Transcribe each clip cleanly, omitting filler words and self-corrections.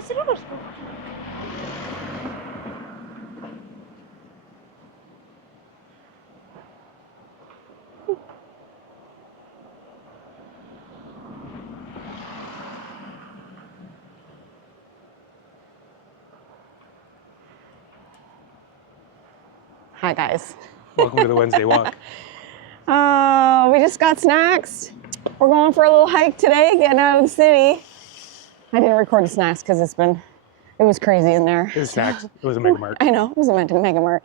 срочку. Hi guys. Welcome to the Wednesday walk. We just got snacks. We're going for a little hike today, getting out of the city. I didn't record the snacks because it was crazy in there. It was snacks. It was a Mega Mart. I know, it was a Mega Mart.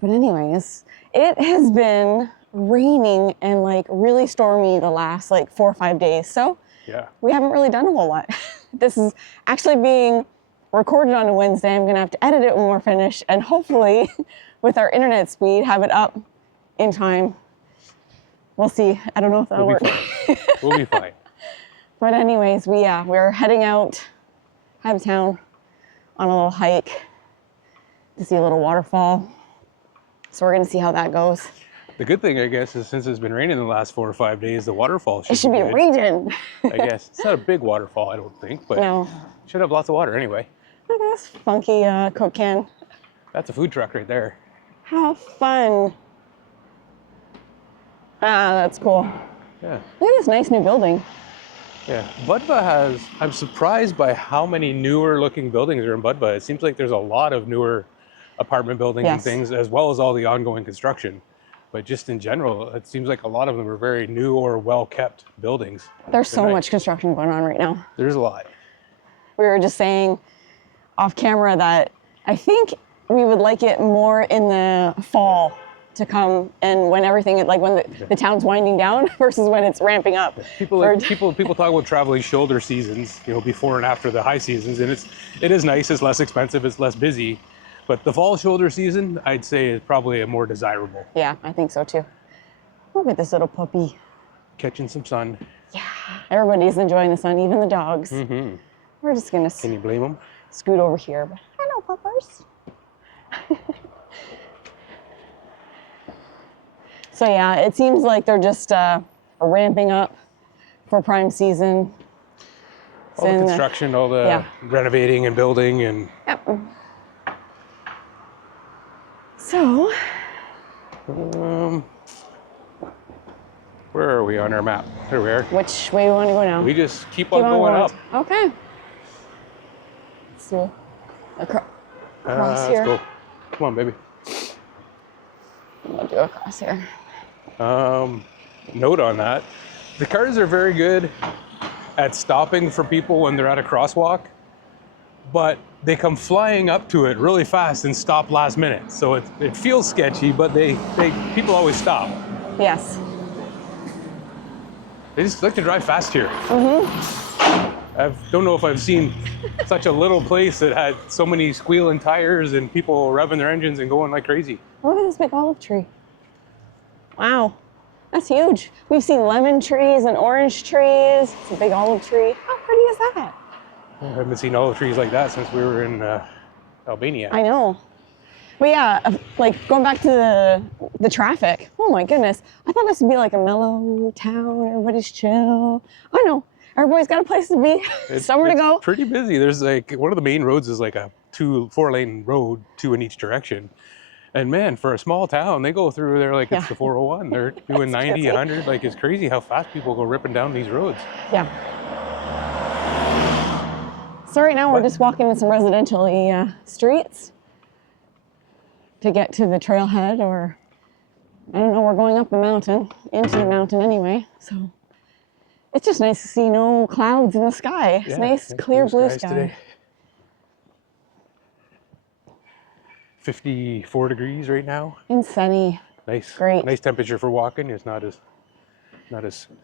But anyways, it has been raining and like really stormy the last like 4 or 5 days. So Yeah. we haven't really done a whole lot. This is actually being recorded on a Wednesday. I'm gonna have to edit it when we're finished and hopefully with our internet speed, have it up in time. We'll see. I don't know if that'll work. We'll be fine. But anyways, we're heading out of town on a little hike to see a little waterfall. So we're gonna see how that goes. The good thing, I guess, is since it's been raining the last 4 or 5 days, the waterfall It should be good, raging. I guess. It's not a big waterfall, I don't think, but No. it should have lots of water anyway. Look at this funky Coke can. That's a food truck right there. How fun. Ah, that's cool. Yeah. Look at this nice new building. Yeah. BUDVA has, I'm surprised by how many newer looking buildings are in BUDVA. It seems like there's a lot of newer apartment buildings and things, as well as all the ongoing construction. But just in general, it seems like a lot of them are very new or well-kept buildings. There's so much construction going on right now. There's a lot. We were just saying off camera that I think we would like it more in the fall to come and when everything, like when the town's winding down versus when it's ramping up. People talk about traveling shoulder seasons, you know, before and after the high seasons, and it is nice, it's less expensive, it's less busy. But the fall shoulder season, I'd say, is probably a more desirable. Yeah, I think so too. Look at this little puppy. Catching some sun. Yeah, everybody's enjoying the sun, even the dogs. Mm-hmm. We're just gonna Can you blame them? scoot over here. But hello, puppers. So yeah, it seems like they're just ramping up for prime season. All the construction, all the renovating and building and... Yep. So... where are we on our map? There we are. Which way we want to go now? We just keep on going up. Okay. Let's do across here. Let's go. Come on, baby. We'll do across here. Note on that, the cars are very good at stopping for people when they're at a crosswalk, but they come flying up to it really fast and stop last minute. So it feels sketchy, but people always stop. Yes. They just like to drive fast here. Mm-hmm. I don't know if I've seen such a little place that had so many squealing tires and people revving their engines and going like crazy. Look at this big olive tree. Wow, that's huge. We've seen lemon trees and orange trees. It's a big olive tree. How pretty is that? I haven't seen olive trees like that since we were in Albania. I know. But yeah, like going back to the traffic. Oh my goodness. I thought this would be like a mellow town. Everybody's chill. Oh no, everybody's got a place to be, somewhere to go. It's pretty busy. There's like, one of the main roads is like a 4-lane road, 2 in each direction. And man, for a small town, they go through there like it's the 401. They're doing 90, 100. Like, it's crazy how fast people go ripping down these roads. Yeah. So right now we're just walking in some residential streets to get to the trailhead, or I don't know, we're going up the mountain, into the mountain anyway. So it's just nice to see no clouds in the sky. It's nice, clear blue sky. Today. 54 degrees right now. And sunny. Nice. Great. Nice temperature for walking. It's not as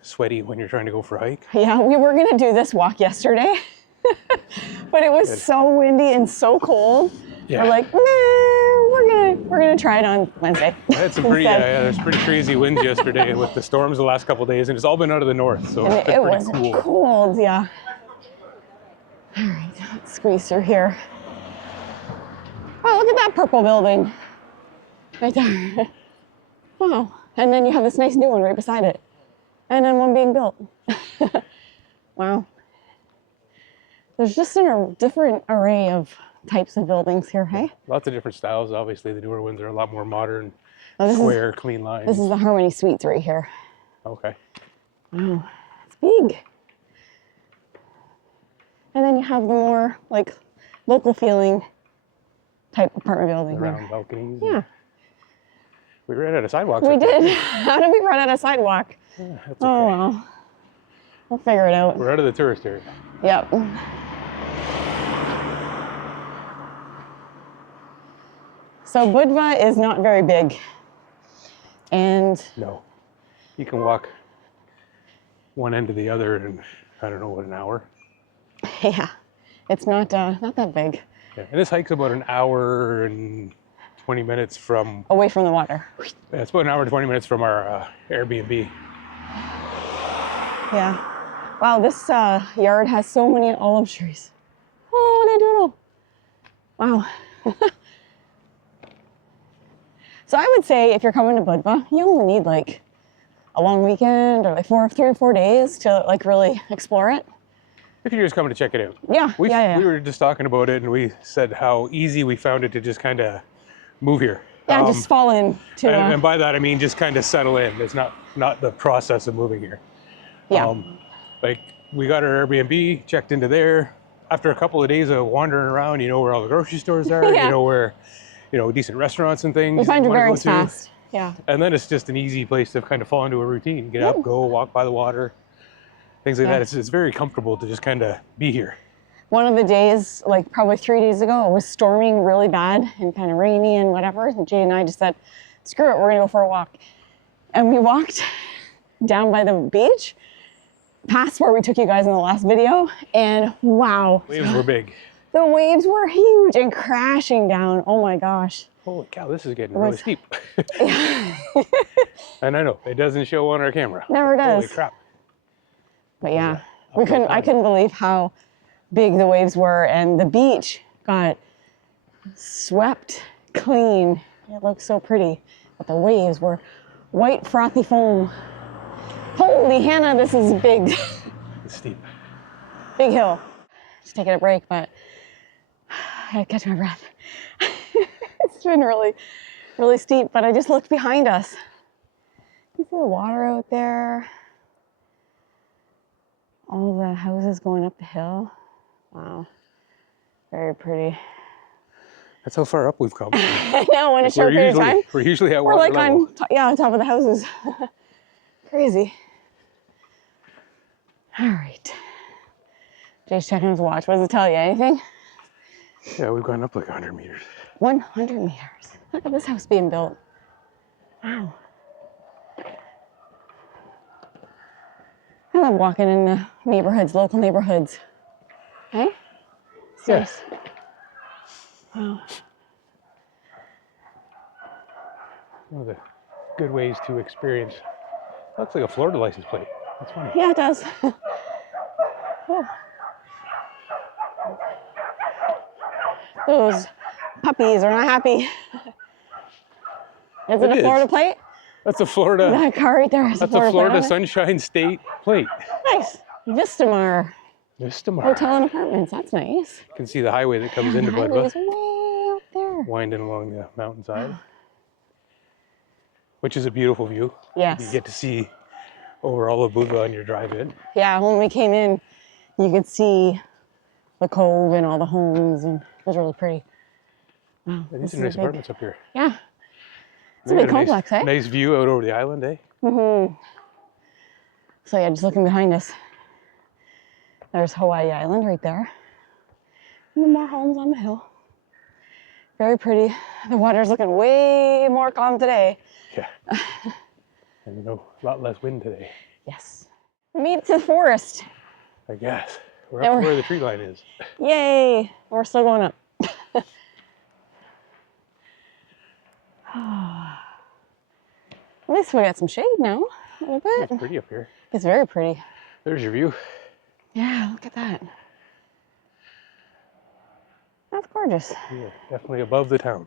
sweaty when you're trying to go for a hike. Yeah, we were gonna do this walk yesterday, but it was so windy and so cold. Yeah. We're like, nah, we're gonna try it on Wednesday. I had some pretty there's pretty crazy winds yesterday with the storms the last couple of days, and it's all been out of the north, so it's been pretty cool. It was cold, yeah. All right, let's squeeze through here. Wow, look at that purple building right there. Wow, and then you have this nice new one right beside it, and then one being built. Wow. There's just a different array of types of buildings here, hey? Lots of different styles. Obviously, the newer ones are a lot more modern, Oh, square, clean lines. This is the Harmony Suites right here. Okay. Wow, it's big. And then you have the more like local feeling type apartment building Around here. balconies. Yeah. We ran out of sidewalks. We did. How did we run out of sidewalk? Yeah, that's okay. Oh well. We'll figure it out. We're out of the tourist area. Yep. So Budva is not very big. And No. You can walk one end to the other in, I don't know, what, an hour? yeah, it's not that big. Yeah. And this hike's about an hour and 20 minutes from... Away from the water. Yeah, it's about an hour and 20 minutes from our Airbnb. Yeah. Wow, this yard has so many olive trees. Oh, they doodle. Wow. So I would say if you're coming to Budva, you only need like a long weekend or like 3 or 4 days to like really explore it. If you're just coming to check it out. Yeah, yeah. We were just talking about it and we said how easy we found it to just kind of move here. Yeah, just fall in to... And by that I mean just kind of settle in. It's not the process of moving here. Yeah. Like we got our Airbnb, checked into there. After a couple of days of wandering around, you know where all the grocery stores are, Yeah. you know where, decent restaurants and things. You find your wanna go bearings to. fast. Yeah. And then it's just an easy place to kind of fall into a routine. Get up, go walk by the water, things like that. It's very comfortable to just kind of be here. One of the days, like probably 3 days ago, it was storming really bad and kind of rainy and whatever. And Jay and I just said, screw it, we're gonna go for a walk. And we walked down by the beach, past where we took you guys in the last video, and wow. Waves were big. The waves were huge and crashing down. Oh my gosh. Holy cow, this is getting really steep. And I know, it doesn't show on our camera. Never does. Holy crap. But yeah, I couldn't believe how big the waves were, and the beach got swept clean. It looked so pretty, but the waves were white frothy foam. Holy Hannah, this is big. It's steep. Big hill. Just taking a break, but I gotta catch my breath. It's been really, really steep, but I just looked behind us. You see the water out there? All the houses going up the hill. Wow, very pretty. That's how far up we've come. I know, in a short period of time. We're usually at We're water like level. on top of the houses. Crazy. All right. Jay's checking his watch. What does it tell you? Anything? Yeah, we've gone up like 100 meters. 100 meters. Look at this house being built. Wow. I love walking in the neighborhoods, local neighborhoods. Hey? Yes. Wow. One of the good ways to experience. Looks like a Florida license plate. That's funny. Yeah, it does. Oh. Those puppies are not happy. Is it a Florida plate? That's a Florida. That car right there is That's a a Florida plate. Sunshine State plate. Nice. Vistamar Vistamar. Hotel and Apartments. That's nice. You can see the highway that comes into The highway's Budva, way out there. winding along the mountainside, which is a beautiful view. Yes. You get to see over all of Budva on your drive in. Yeah, when we came in, you could see the cove and all the homes, and it was really pretty. Wow. These this are is nice a big- apartments up here. Yeah. It's a They big got complex, eh? Nice view out over the island, eh? Mm-hmm. So yeah, just looking behind us. There's Hawaii Island right there. And then more homes on the hill. Very pretty. The water's looking way more calm today. Yeah. And a lot less wind today, Yes. We made it to the forest. I guess. We're Yeah, up to we're- where the tree line is. Yay! We're still going up. At least we got some shade now, a little bit. It's pretty up here. It's very pretty. There's your view. Yeah, look at that. That's gorgeous. Yeah, definitely above the town.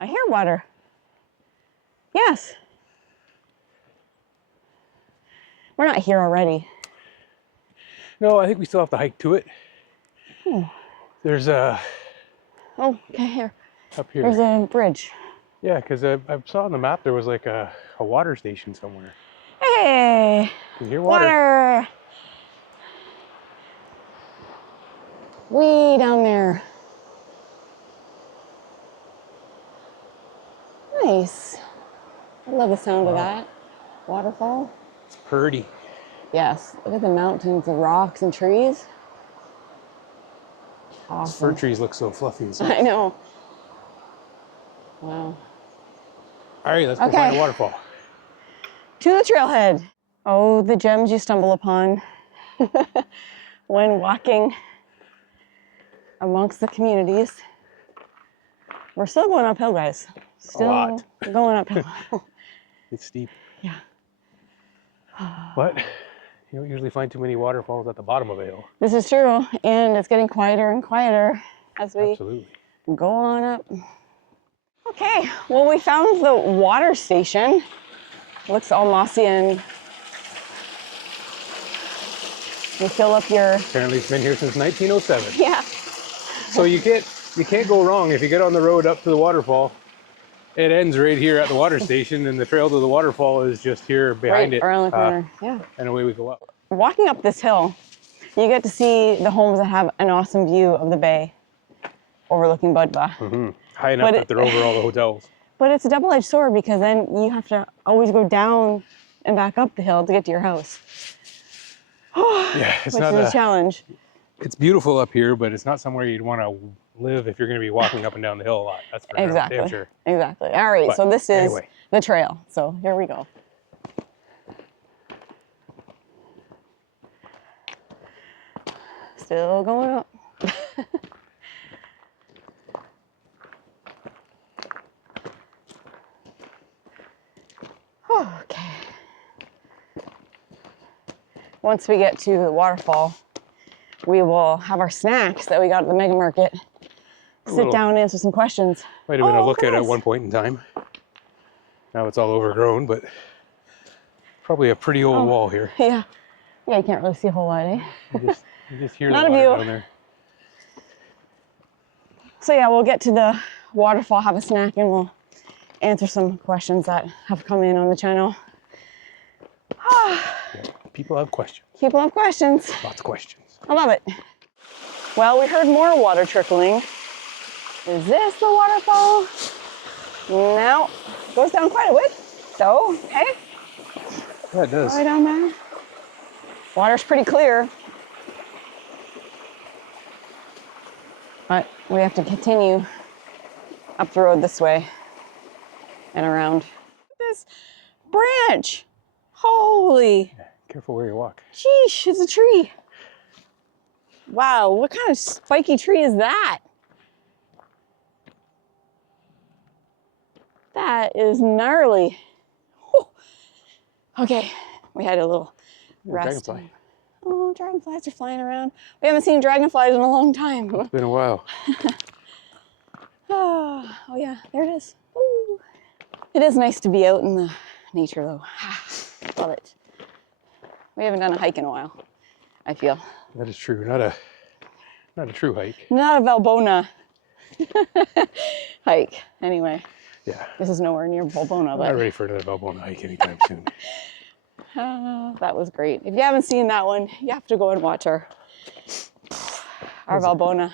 I hear water. Yes. We're not here already. No, I think we still have to hike to it. There's a Oh, okay, here. up here. There's a bridge. Yeah, because I saw on the map there was like a water station somewhere. Hey! Can you hear water? Water! Way down there. Nice. I love the sound of that. Waterfall. It's pretty. Yes. Look at the mountains of rocks and trees. These Awesome. fir trees look so fluffy and soft. I know. Wow. All right, let's go find a waterfall. To the trailhead. Oh, the gems you stumble upon when walking amongst the communities. We're still going uphill, guys. Still going uphill. It's steep. Yeah. But you don't usually find too many waterfalls at the bottom of a hill. This is true, and it's getting quieter and quieter as we Absolutely. go on up. Okay, well, we found the water station. Looks all mossy, and you fill up your... Apparently it's been here since 1907. Yeah. So you can't go wrong if you get on the road up to the waterfall. It ends right here at the water station, and the trail to the waterfall is just here behind right it. around the corner. Yeah. And away we go up. Walking up this hill, you get to see the homes that have an awesome view of the bay overlooking Budva. High enough that they're over all the hotels. But it's a double-edged sword because then you have to always go down and back up the hill to get to your house. Yeah, it's Which not is a challenge. It's beautiful up here, but it's not somewhere you'd want to live if you're going to be walking up and down the hill a lot. That's for Exactly. damn sure. Exactly. All right, But so this is anyway. the trail. So here we go. Still going up. Okay. Once we get to the waterfall, we will have our snacks that we got at the Mega Market. Sit down and answer some questions. Might have been a look look at this. one point in time. Now it's all overgrown, but probably a pretty old wall here. Yeah. Yeah, you can't really see a whole lot, eh? You just hear Not the a water view. down there. So yeah, we'll get to the waterfall, have a snack, and we'll answer some questions that have come in on the channel. Yeah, people have questions. People have questions. Lots of questions. I love it. Well, we heard more water trickling. Is this the waterfall? No. Goes down quite a bit, though. Okay. Yeah, it does. Right down there. Water's pretty clear. But we have to continue up the road this way and around. This branch. Holy. Yeah, careful where you walk. Sheesh, it's a tree. Wow, what kind of spiky tree is that? That is gnarly. Whew. Okay, we had a little rest. Dragonfly. Oh, dragonflies are flying around. We haven't seen dragonflies in a long time. It's been a while. Oh yeah, there it is. Ooh. It is nice to be out in the nature though. Love it. We haven't done a hike in a while, I feel. That is true. Not a true hike. Not a Valbona hike, anyway. Yeah. This is nowhere near Valbona, I'm but not ready for another Valbona hike anytime soon. that was great. If you haven't seen that one, you have to go and watch our Valbona.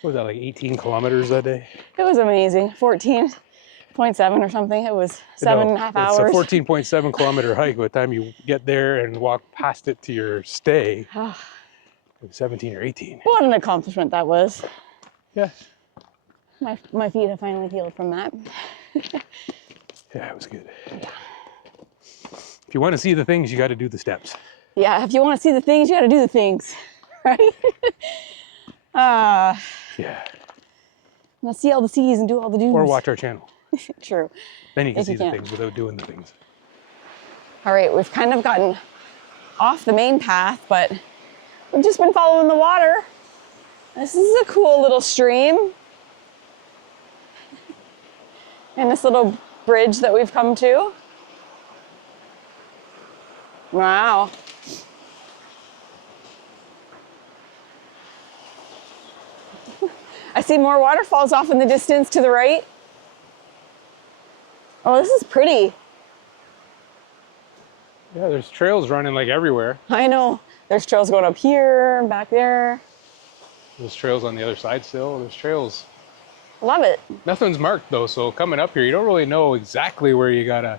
What was that, like 18 kilometers that day? It was amazing. 14.7 or something. It was 7.5 hours. It's a 14.7 kilometer hike. By the time you get there and walk past it to your stay, it was 17 or 18. What an accomplishment that was. Yeah. My feet have finally healed from that. Yeah, it was good. If you want to see the things, you got to do the steps. Yeah, if you want to see the things, you got to do the things, right? Yeah. Let's see all the C's and do all the do's. Or watch our channel. True. Then you can If see you the can't. things without doing the things. All right, we've kind of gotten off the main path, but we've just been following the water. This is a cool little stream. And this little bridge that we've come to. Wow. I see more waterfalls off in the distance to the right. Oh, this is pretty. Yeah, there's trails running like everywhere. I know. There's trails going up here and back there. There's trails on the other side still. There's trails. Love it. Nothing's marked though, so coming up here, you don't really know exactly where you gotta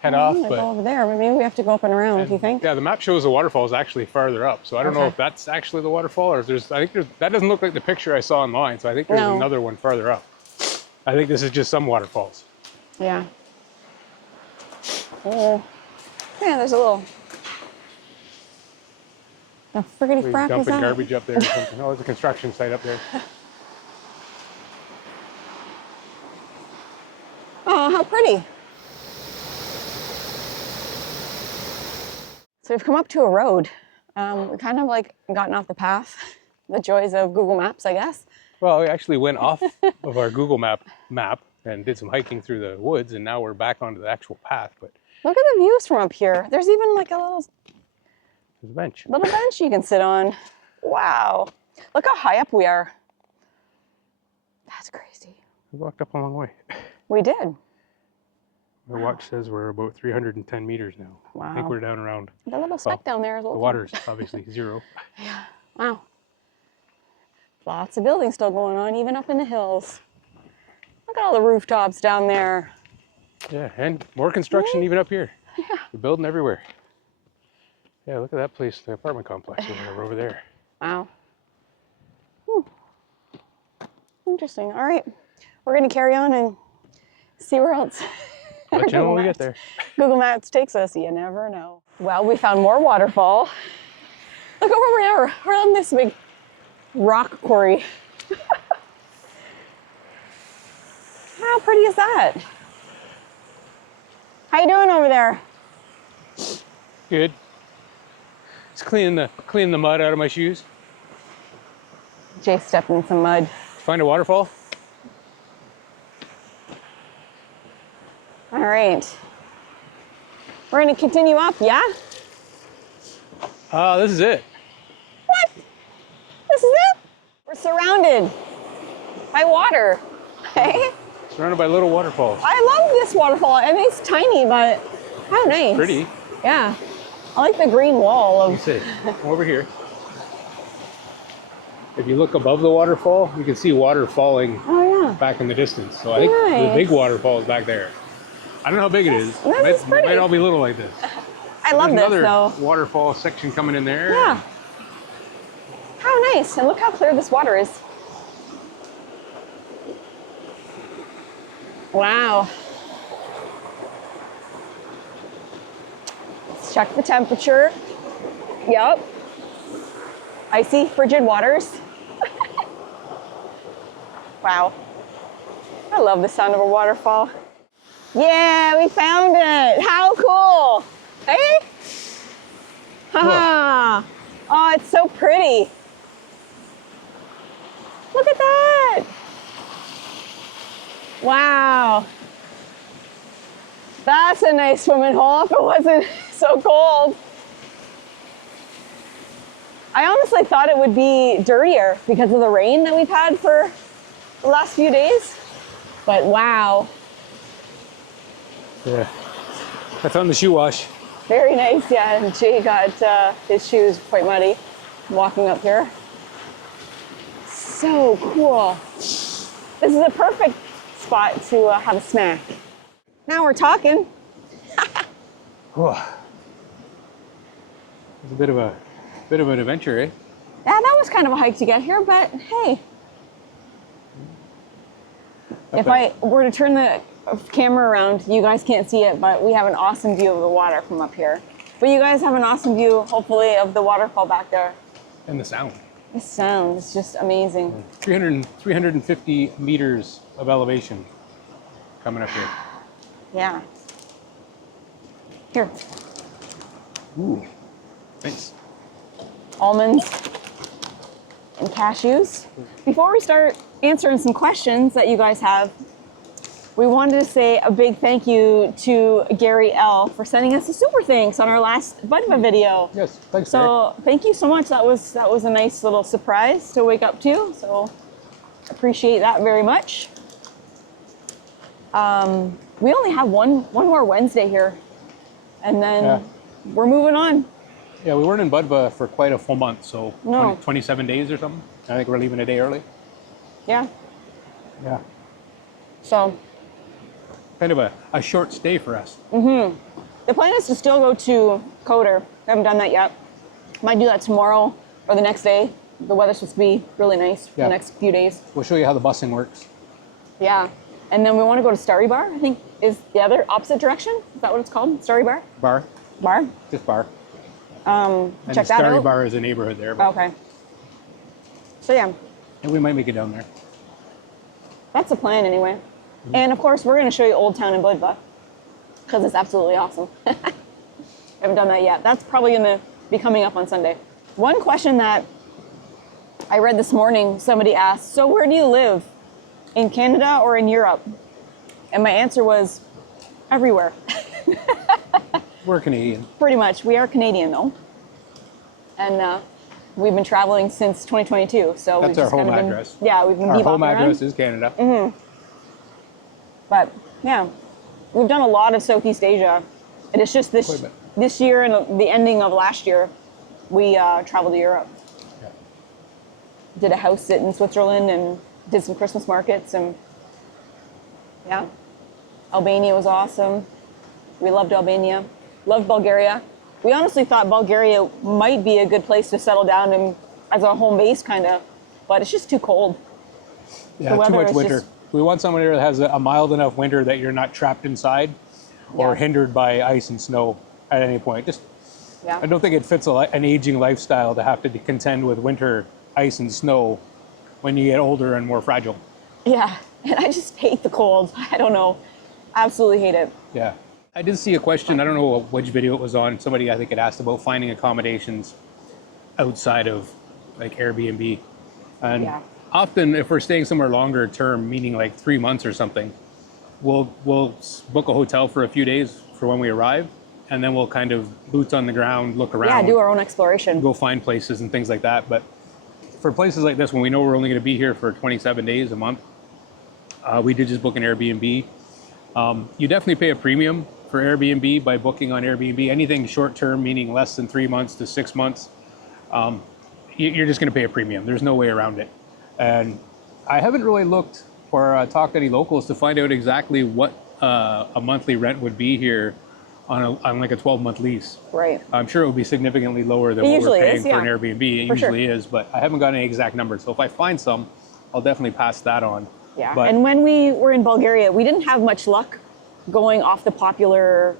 head off. But But go over there, but maybe we have to go up and around, do you think? yeah, the map shows the waterfall is actually farther up. So I don't know if that's actually the waterfall or if that doesn't look like the picture I saw online. So I think there's another one farther up. I think this is just some waterfalls. Yeah. Oh, yeah, there's a little. The friggity frack was dumping that? garbage up there or something. Oh, there's a construction site up there. Oh, how pretty. So we've come up to a road. We kind of like gotten off the path. The joys of Google Maps, I guess. Well, we actually went off of our Google map and did some hiking through the woods, and now we're back onto the actual path. But look at the views from up here. There's even like a there's a bench. little bench you can sit on. Wow. Look how high up we are. That's crazy. We walked up a long way. We did. My watch says we're about 310 meters now. Wow. I think we're down around. The little speck down there is what The water's obviously 0. Yeah. Wow. Lots of building still going on, even up in the hills. Look at all the rooftops down there. Yeah, and more construction even up here. Yeah. We're building everywhere. Yeah, look at that place, the apartment complex over there. Wow. Interesting. All right. We're going to carry on and see where else Let you know when we get there. Google Maps takes us. You never know. Well, we found more waterfall. Look at where we are. We're on this big rock quarry. How pretty is that? How you doing over there? Good. Just cleaning the mud out of my shoes. Jay stepped in some mud. Find a waterfall? All right. We're going to continue up, yeah? This is it. What? This is it? We're surrounded by water. Hey? Surrounded by little waterfalls. I love this waterfall. I mean, it's tiny, but how nice. Pretty. Yeah. I like the green wall You of. see, come over here. If you look above the waterfall, you can see water falling back in the distance. So I think the big waterfall is back there. I don't know how big it is. This is pretty. It might all be little like this. I love There's this, though. another waterfall section coming in there. Yeah. How nice. And look how clear this water is. Wow. Let's check the temperature. Yep. Icy, frigid waters. Wow. I love the sound of a waterfall. Yeah, we found it. How cool. Hey? Haha. Oh, it's so pretty. Look at that. Wow. That's a nice swimming hole if it wasn't so cold. I honestly thought it would be dirtier because of the rain that we've had for the last few days. But wow. Yeah. That's on the shoe wash. Very nice, yeah. And Jay got his shoes quite muddy walking up here. So cool. This is a perfect spot to have a snack. Now we're talking. It's a bit of an adventure, eh? Yeah, that was kind of a hike to get here, but hey. If I were to turn the camera around, you guys can't see it, but we have an awesome view of the water from up here. But you guys have an awesome view, hopefully, of the waterfall back there. And the sound. The sound is just amazing. 350 meters of elevation coming up here. Yeah. Here. Ooh, thanks. Almonds and cashews. Before we start answering some questions that you guys have, we wanted to say a big thank you to Gary L. for sending us a super thanks on our last BUDVA video. Yes, thanks. So thank you so much. That was a nice little surprise to wake up to. So Appreciate that very much. We only have one more Wednesday here, and then we're moving on. Yeah, we weren't in Budva for quite a full month, so No. 27 days or something. I think we're leaving a day early. Yeah. Yeah. So. Kind of a short stay for us. Mm-hmm. The plan is to still go to Coder. I haven't done that yet. Might do that tomorrow or the next day. The weather's supposed to be really nice for the next few days. We'll show you how the busing works. Yeah. And then we want to go to Starry Bar, I think is the other opposite direction. Is that what it's called? Starry Bar? Bar. Bar? Just bar. And check that Starry out. Bar is a neighborhood there. But Okay. So yeah. And we might make it down there. That's the plan anyway. Mm-hmm. And of course, we're going to show you Old Town in Budva because it's absolutely awesome. Haven't done that yet. That's probably going to be coming up on Sunday. One question that I read this morning, somebody asked, so where do you live? In Canada or in Europe? And my answer was, everywhere. We're Canadian. Pretty much. We are Canadian though. And we've been traveling since 2022. So that's our home address. Yeah, we've been Our bebopping home address around. is Canada. Mm-hmm. But yeah, we've done a lot of Southeast Asia. And it's just this year and the ending of last year, we traveled to Europe. Yeah. Did a house sit in Switzerland and did some Christmas markets. And yeah, Albania was awesome. We loved Albania. Loved Bulgaria. We honestly thought Bulgaria might be a good place to settle down and as a home base kind of, but it's just too cold. Yeah, too much winter. We want somewhere that has a mild enough winter that you're not trapped inside or hindered by ice and snow at any point. I don't think it fits an aging lifestyle to have to contend with winter, ice and snow when you get older and more fragile. Yeah, and I just hate the cold. I don't know. Absolutely hate it. Yeah. I did see a question, I don't know which video it was on, somebody I think had asked about finding accommodations outside of like Airbnb. And often if we're staying somewhere longer term, meaning like 3 months or something, we'll book a hotel for a few days for when we arrive, and then we'll kind of boots on the ground, look around. Yeah, do our own exploration. Go find places and things like that. But for places like this, when we know we're only going to be here for 27 days, a month, we did just book an Airbnb. You definitely pay a premium for Airbnb by booking on Airbnb. Anything short term, meaning less than 3 months to 6 months, you're just going to pay a premium. There's no way around it. And I haven't really looked or talked to any locals to find out exactly what a monthly rent would be here on like a 12-month lease. Right. I'm sure it would be significantly lower than what we're paying for an Airbnb. It usually is, but I haven't got any exact numbers. So if I find some, I'll definitely pass that on. Yeah. But, and when we were in Bulgaria, we didn't have much luck going off the popular,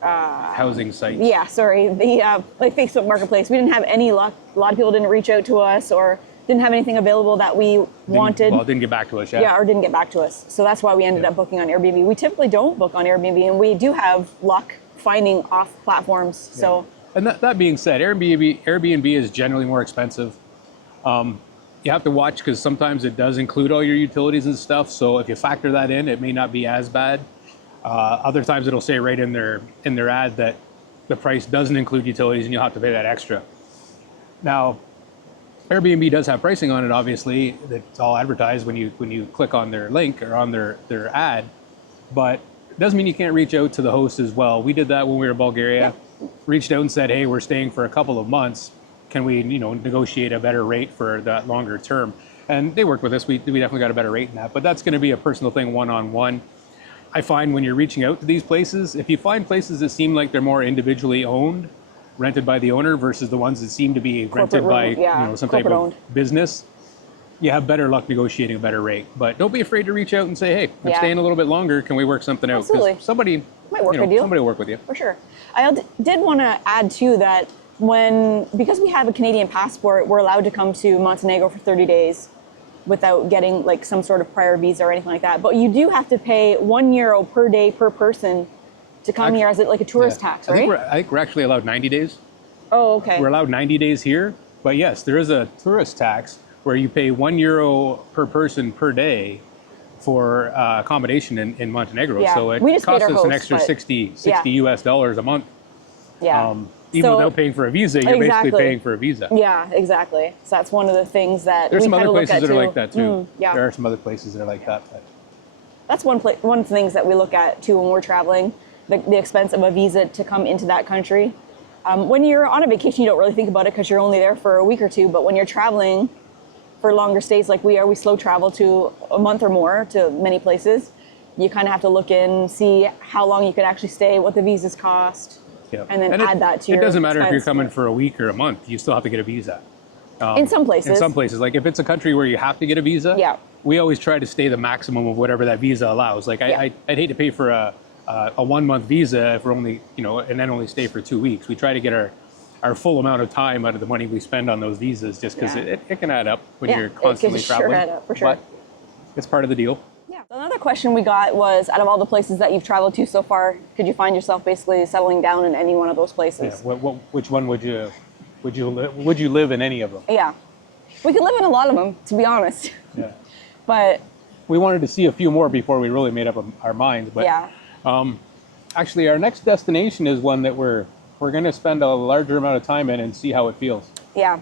housing sites. Yeah, sorry, the like Facebook Marketplace. We didn't have any luck. A lot of people didn't reach out to us or didn't have anything available that we wanted. Well, didn't get back to us yet. Yeah, or didn't get back to us. So that's why we ended up booking on Airbnb. We typically don't book on Airbnb, and we do have luck finding off platforms. So. And that being said, Airbnb is generally more expensive. You have to watch because sometimes it does include all your utilities and stuff. So if you factor that in, it may not be as bad. Other times it'll say right in their ad that the price doesn't include utilities and you'll have to pay that extra. Now, Airbnb does have pricing on it, obviously. It's all advertised when you click on their link or on their ad, but it doesn't mean you can't reach out to the host as well. We did that when we were in Bulgaria. Reached out and said, hey, we're staying for a couple of months. Can we, negotiate a better rate for that longer term? And they worked with us. We definitely got a better rate in that, but that's going to be a personal thing, one-on-one. I find when you're reaching out to these places, if you find places that seem like they're more individually owned, rented by the owner versus the ones that seem to be rented by some type of business, you have better luck negotiating a better rate. But don't be afraid to reach out and say, hey, I'm staying a little bit longer. Can we work something out? Absolutely. Somebody might work a deal. Somebody will work with you. For sure. I did want to add too that because we have a Canadian passport, we're allowed to come to Montenegro for 30 days without getting like some sort of prior visa or anything like that. But you do have to pay €1 per day per person to come here as like a tourist tax, right? I think we're actually allowed 90 days. Oh, okay. We're allowed 90 days here, but yes, there is a tourist tax where you pay €1 per person per day for accommodation in Montenegro. Yeah. So it costs us an extra $60 US a month. Yeah. Even So- without paying for a visa, you're Exactly. basically paying for a visa. Yeah, exactly. So that's one of the things that There's we some kind other of look places at that too. are like that too. Yeah. There are some other places that are like that. But That's one of the things that we look at too when we're traveling, the expense of a visa to come into that country. When you're on a vacation, you don't really think about it because you're only there for a week or two. But when you're traveling for longer stays like we are, we slow travel to a month or more to many places. You kind of have to look in, see how long you could actually stay, what the visas cost, yeah. and then add that to your It doesn't matter if you're expense. coming for a week or a month. You still have to get a visa. In some places. In some places, like if it's a country where you have to get a visa, Yeah. we always try to stay the maximum of whatever that visa allows. Like Yeah. I'd hate to pay for a 1 month visa if we're only, and then only stay for 2 weeks. We try to get our full amount of time out of the money we spend on those visas, just because Yeah. it can add up when Yeah, you're it can constantly sure traveling. add up, for sure. But it's part of the deal. Yeah. So another question we got was, out of all the places that you've traveled to so far, could you find yourself basically settling down in any one of those Yeah. places? Which one would you live in any of them? Yeah. We could live in a lot of them, to be honest. Yeah. But We wanted to see a few more before we really made up our minds. But yeah, actually, our next destination is one that we're going to spend a larger amount of time in and see how it feels. yeah.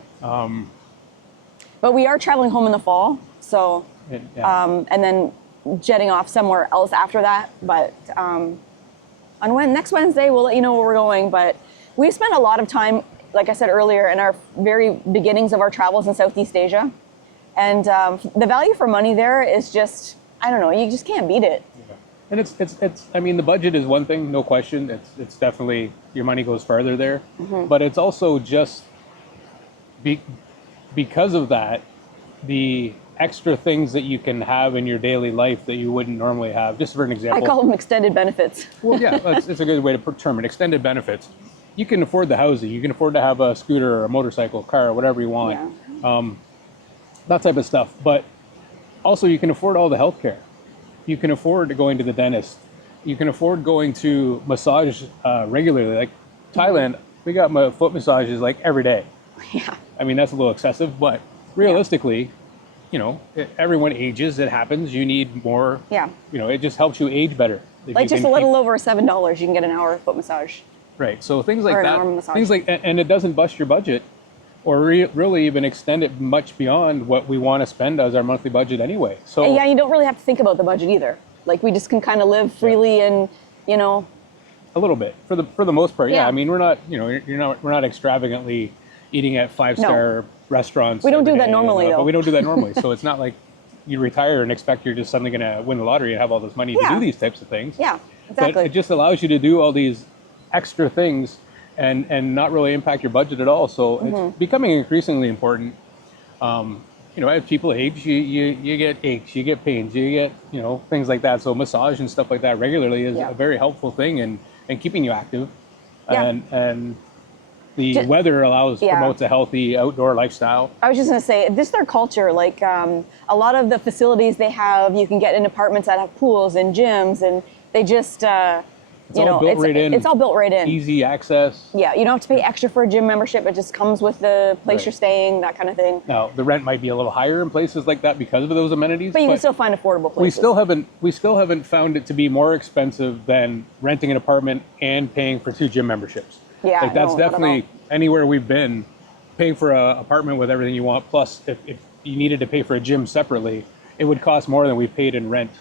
But we are traveling home in the fall, so Yeah. and then jetting off somewhere else after that. But on next Wednesday, we'll let you know where we're going. But we spent a lot of time, like I said earlier, in our very beginnings of our travels in Southeast Asia. And the value for money there is just, I don't know, you just can't beat it. And it's I mean, the budget is one thing, no question. It's definitely, your money goes farther there. But it's also just because of that, the extra things that you can have in your daily life that you wouldn't normally have. Just for an example. I call them extended benefits. Well, yeah, it's a good way to term it. Extended benefits. You can afford the housing. You can afford to have a scooter or a motorcycle, car, whatever you want. Yeah. That type of stuff. But also, you can afford all the health care. You can afford going to the dentist. You can afford going to massage regularly. Like Thailand, we got my foot massages like every day. Yeah. I mean, that's a little excessive, but realistically, everyone ages. It happens. You need more. Yeah. It just helps you age better. If Like you just can a little keep- over $7, you can get an hour foot massage. Right. So things like Or an that. arm massage. Things like, and it doesn't bust your budget, or really even extend it much beyond what we want to spend as our monthly budget anyway. So And yeah, you don't really have to think about the budget either. Like we just can kind of live freely and, a little bit for the most part. Yeah. Yeah. I mean, we're not, we're not extravagantly eating at 5-star restaurants. We don't do every that day, normally, But though. we don't do that normally. So it's not like you retire and expect you're just suddenly going to win the lottery and have all this money to Yeah. do these types of things. yeah, But exactly. it just allows you to do all these extra things and not really impact your budget at all. So it's becoming increasingly important. As people age, you get aches, you get pains, you get, things like that. So massage and stuff like that regularly is Yeah. a very helpful thing in keeping you active. Yeah. And the Ju- weather Yeah. promotes a healthy outdoor lifestyle. I was just going to say, this is their culture. Like a lot of the facilities they have, you can get in apartments that have pools and gyms, and they just, It's all built right in. It's all built right in. Easy access. Yeah, you don't have to pay extra for a gym membership. It just comes with the place Right. you're staying, that kind of thing. Now, the rent might be a little higher in places like that because of those amenities. But you can still find affordable places. we still haven't found it to be more expensive than renting an apartment and paying for 2 gym memberships. Yeah, Like that's no, not at definitely anywhere we've been, paying for an apartment with everything you want. Plus, if you needed to pay for a gym separately, it would cost more than we paid in rent,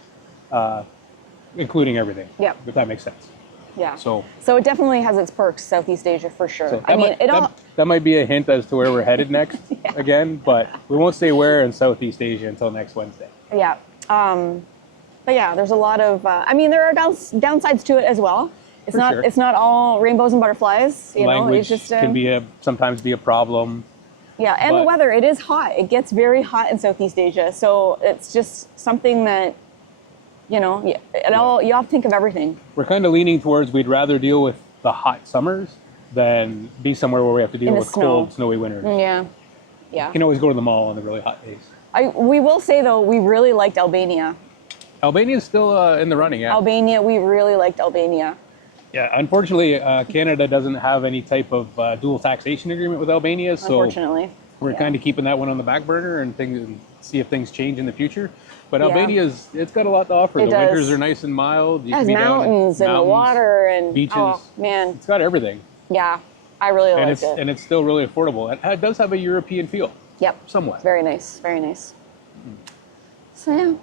including everything. Yeah. If that makes sense. Yeah. So it definitely has its perks, Southeast Asia, for sure. that I mean, might, that might be a hint as to where we're headed next again, but we won't say where in Southeast Asia until next Wednesday. Yeah. But yeah, there's a lot of, there are downsides to it as well. For sure. It's not all rainbows and butterflies, Language it's just, can sometimes be a problem. yeah, and the but- weather, it is hot. It gets very hot in Southeast Asia. So it's just something that, you have to think of everything. We're kind of leaning towards we'd rather deal with the hot summers than be somewhere where we have to deal In the with snow. cold, snowy winters. Yeah. Yeah. You can always go to the mall on the really hot days. We will say, though, we really liked Albania. Albania's still in the running, yeah. Albania, we really liked Albania. Yeah, unfortunately, Canada doesn't have any type of dual taxation agreement with Albania, so Unfortunately. we're Yeah. kind of keeping that one on the back burner and see if things change in the future. But Yeah. it's got a lot to offer. It The does. winters are nice and mild. You It has can be down in mountains and the water and beaches. oh man, It's got everything. yeah. I really liked it. And it's still really affordable. It does have a European feel. Yep. Somewhat. Very nice. Very nice. So yeah.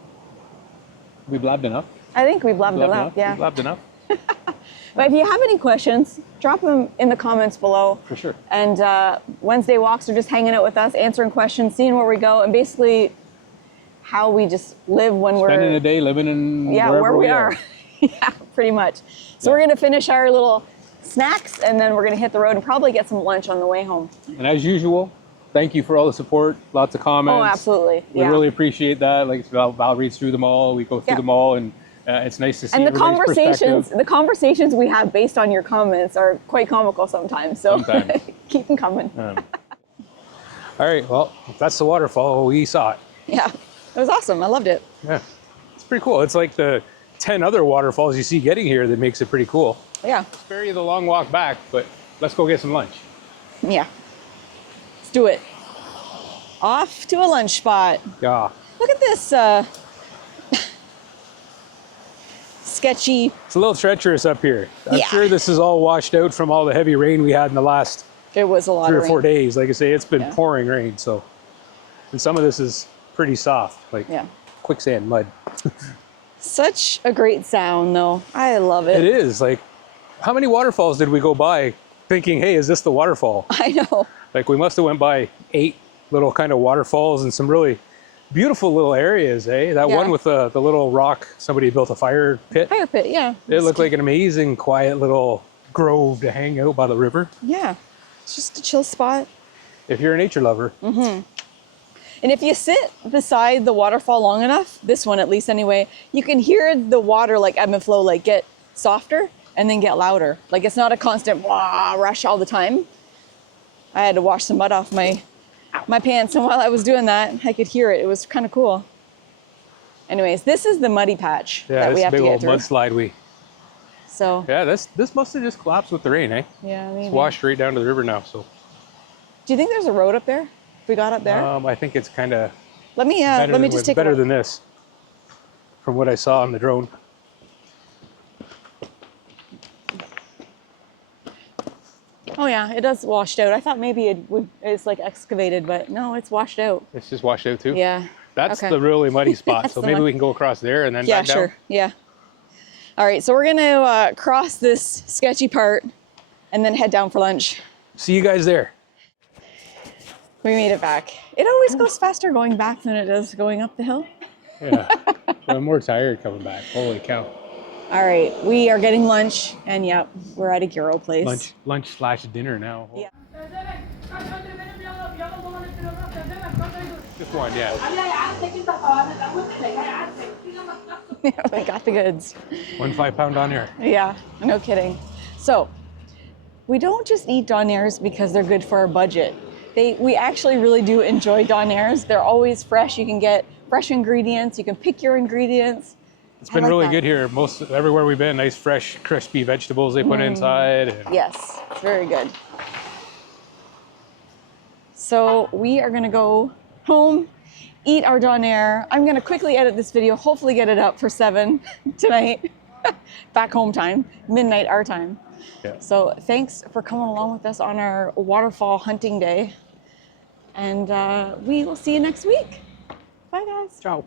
We blabbed enough. I think we blabbed enough. Yeah. We blabbed enough. But if you have any questions, drop them in the comments below. For sure. And Wednesday walks are just hanging out with us, answering questions, seeing where we go, and basically how we just live when we're spending a day living in where we are. Yeah, pretty much. So we're gonna finish our little snacks, and then we're gonna hit the road and probably get some lunch on the way home. And as usual, thank you for all the support. Lots of comments. Oh, absolutely. We really appreciate that. Like Val reads through them all. We go through them all, and it's nice to see. And the conversations we have based on your comments are quite comical sometimes. So keep them coming. All right. Well, if that's the waterfall, we saw it. Yeah, it was awesome. I loved it. Yeah, it's pretty cool. It's like the 10 other waterfalls you see getting here that makes it pretty cool. Yeah. Spare you the long walk back, but let's go get some lunch. Yeah. Let's do it. Off to a lunch spot. Yeah. Look at this sketchy. It's a little treacherous up here. I'm sure this is all washed out from all the heavy rain we had in the last It was a lot 3 of or 4 rain. days. Like I say, it's been pouring rain. So, and some of this is pretty soft, like quicksand mud. Such a great sound, though. I love it. It is. Like, how many waterfalls did we go by thinking, hey, is this the waterfall? I know. Like, we must have went by 8 little kind of waterfalls and some really beautiful little areas, eh? That one with the little rock, somebody built a fire pit. Fire pit, yeah. It looked like an amazing, quiet little grove to hang out by the river. Yeah. It's just a chill spot. If you're a nature lover. Mm-hmm. And if you sit beside the waterfall long enough, this one at least anyway, you can hear the water like ebb and flow, like get softer and then get louder. Like it's not a constant wah, rush all the time. I had to wash some mud off my pants, and while I was doing that, I could hear it. It was kind of cool. Anyways, this is the muddy patch that we have to get through. Yeah, this big old mudslide So. Yeah, this must have just collapsed with the rain, eh? Yeah, maybe. It's washed right down to the river now, so. Do you think there's a road up there? If we got up there? I think it's kind of. Let me just take a better look. than this, from what I saw on the drone. Oh yeah, it does washed out. I thought maybe it's like excavated, but no, it's washed out. It's just washed out too? Yeah. That's the really muddy spot. So maybe we can go across there and then back down. Yeah, sure. Yeah. All right, so we're gonna cross this sketchy part and then head down for lunch. See you guys there. We made it back. It always goes faster going back than it does going up the hill. Yeah. I'm more tired coming back. Holy cow. All right, we are getting lunch, and yep, we're at a gyro place. Lunch/dinner now. Yeah. Just one, yeah. We got the goods. 1 5-pound donair. Yeah, no kidding. So, we don't just eat donairs because they're good for our budget. We actually really do enjoy donairs. They're always fresh. You can get fresh ingredients. You can pick your ingredients. It's been really good here. Everywhere we've been, nice, fresh, crispy vegetables they put inside. And yes, it's very good. So we are gonna go home, eat our donair. I'm gonna quickly edit this video, hopefully get it up for 7 tonight, back home time, midnight our time. Yeah. So thanks for coming along with us on our waterfall hunting day. And we will see you next week. Bye guys. Ciao.